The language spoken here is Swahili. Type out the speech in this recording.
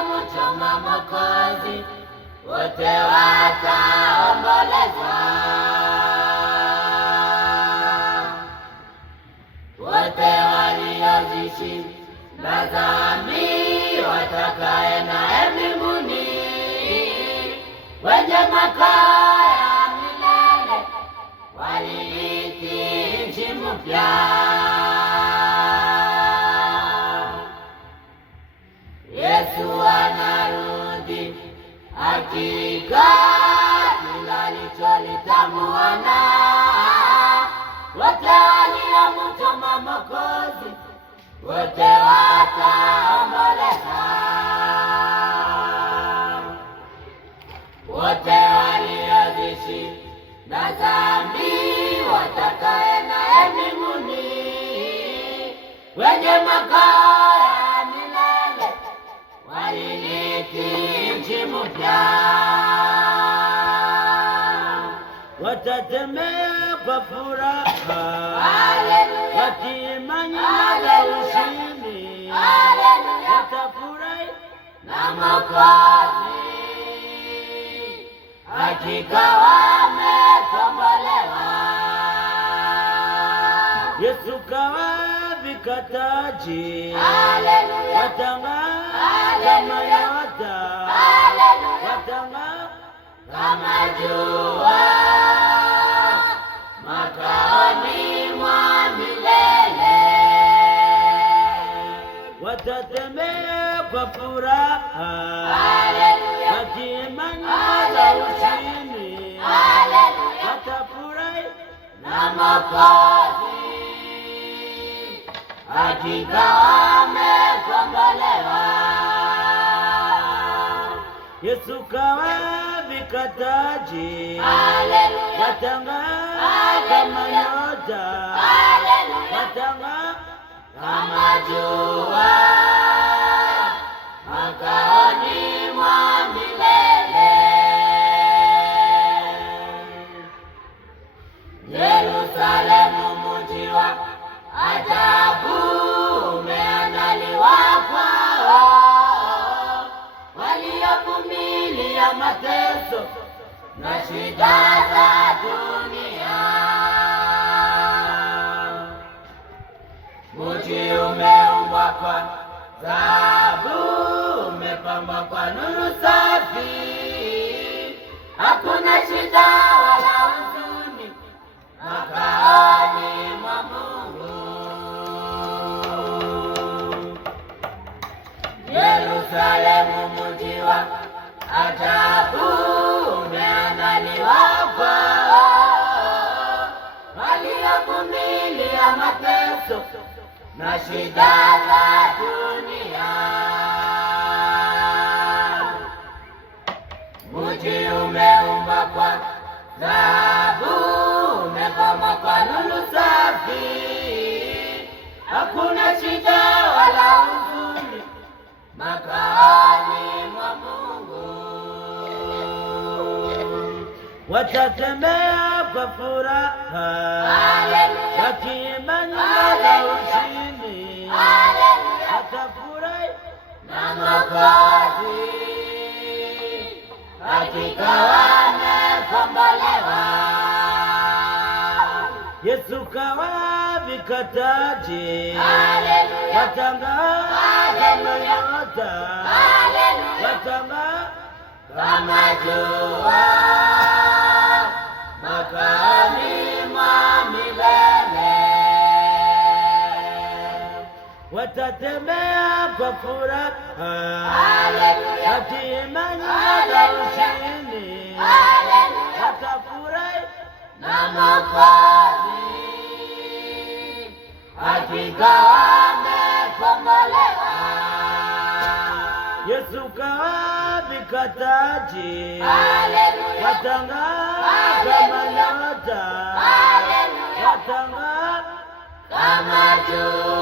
waliomchoma Mwokozi, wote wataomboleza. Wote waliozishinda dhambi watakaye naye mbinguni, wenye makao ya milele walirithi nchi mpya. Yesu anarudi, hakika kila jicho litamuona. Wote waliomchoma Mwokozi, wote wataomboleza. Wote waliozishinda dhambi watakaye naye mbinguni, wenye makao ya milele walirithi nchi mpya. Watatembea kwa furaha, Haleluya, wakiimani za ushindi. Haleluya, Watafurahi na Mwokozi, hakika wamekombolewa. Yesu kawavika taji, Haleluya, watang'aa kama nyota, Haleluya, watang'aa kama jua makaoni mwa milele. watatembea kwa furaha, Haleluya, wakiimani za ushindi. Haleluya, Watafurahi na Mwokozi, hakika wamekombolewa. Yesu kawavika taji, Haleluya, watang'aa kama nyota, Haleluya, watang'aa kama jua makaoni mwa milele. Yerusalemu mji wa ajabu umeandaliwa kwao waliovumilia mateso na shida za dunia. Mji umeumbwa kwa dhahabu, umepambwa kwa nuru safi, hakuna shida wala huzuni makaoni mwa Mungu. Yerusalemu mji wa ajabu umeandaliwa kwao waliovumilia mateso na shida za dunia. Mji umeumbwa kwa dhahabu, umepambwa kwa nuru safi, hakuna shida wala huzuni makaoni mwa Mungu. watatembea kwa furaha, Haleluya, wakiimani za ushindi. Haleluya, Watafurahi na Mwokozi, hakika wamekombolewa. Yesu kawavika taji, Haleluya, watang'aa kama nyota, Haleluya, watang'aa kama jua makaoni mwa milele. watatembea kwa furaha, Haleluya, wakiimani za ushindi. Haleluya, Watafurahi na Mwokozi, hakika wamekombolewa. Yesu kawavika taji, Haleluya, watang'aa kama nyota, Haleluya, watang'aa kama jua